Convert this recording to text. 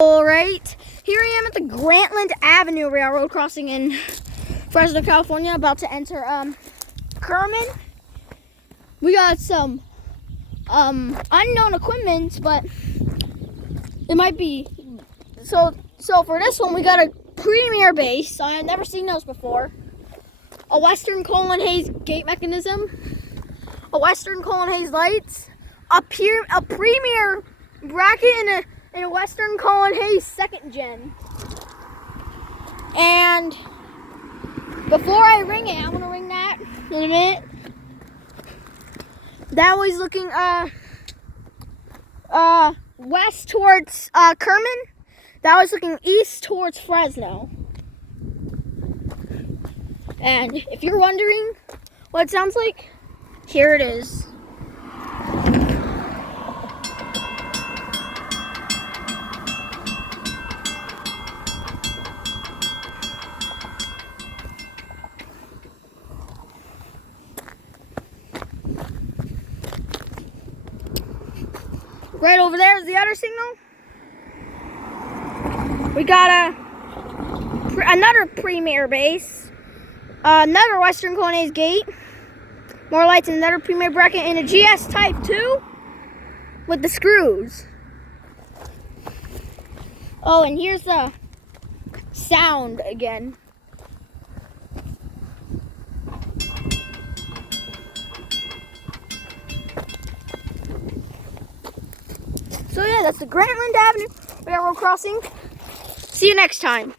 Alright, here I am at the Grantland Avenue Railroad crossing in Fresno, California, about to enter Kerman. We got some unknown equipment, but it might be so for this one we got a premier base. I had never seen those before. A Western Colin Hayes gate mechanism, a Western Colin Hayes lights, a premier bracket in a Western Colin Hayes 2nd gen. And before I ring it, I'm gonna ring that in a minute. That was looking west towards Kerman. That was looking east towards Fresno. And if you're wondering what it sounds like, here it is. Right over there is the other signal. We got another premier base, another Western Colin Hayes gate, more lights, and another premier bracket in a GS Type 2 with the screws. Oh, and here's the sound again. So yeah, that's the Grantland Avenue Railroad crossing. See you next time.